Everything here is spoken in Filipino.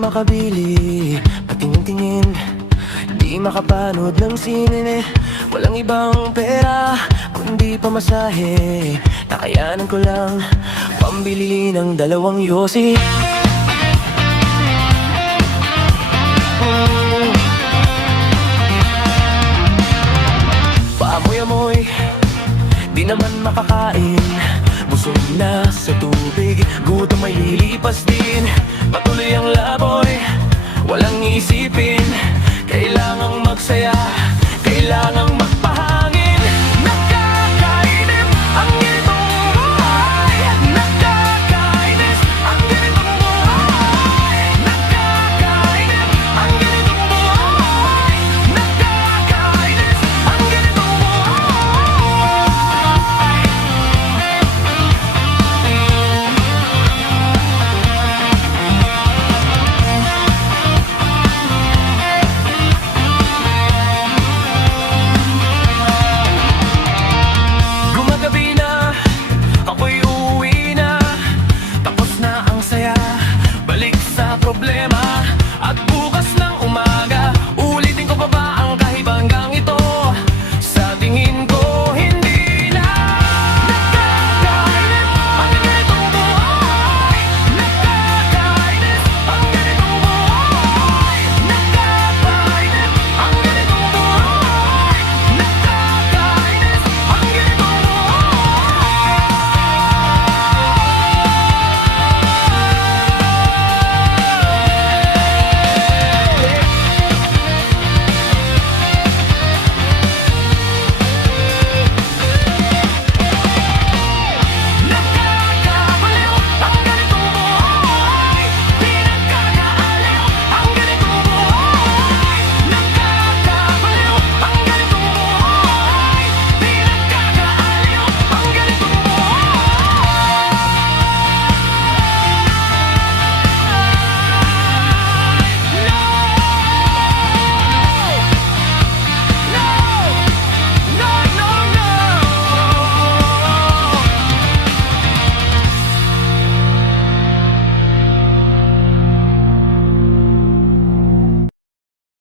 makabili, patingin-tingin, di makapanood ng sine. Walang ibang pera, kundi pamasahe. Nakayanan ko lang, pambili ng 2 yosi. Paamoy-amoy, di naman makakain. Busog na sa tubig, gutom ay lilipas din.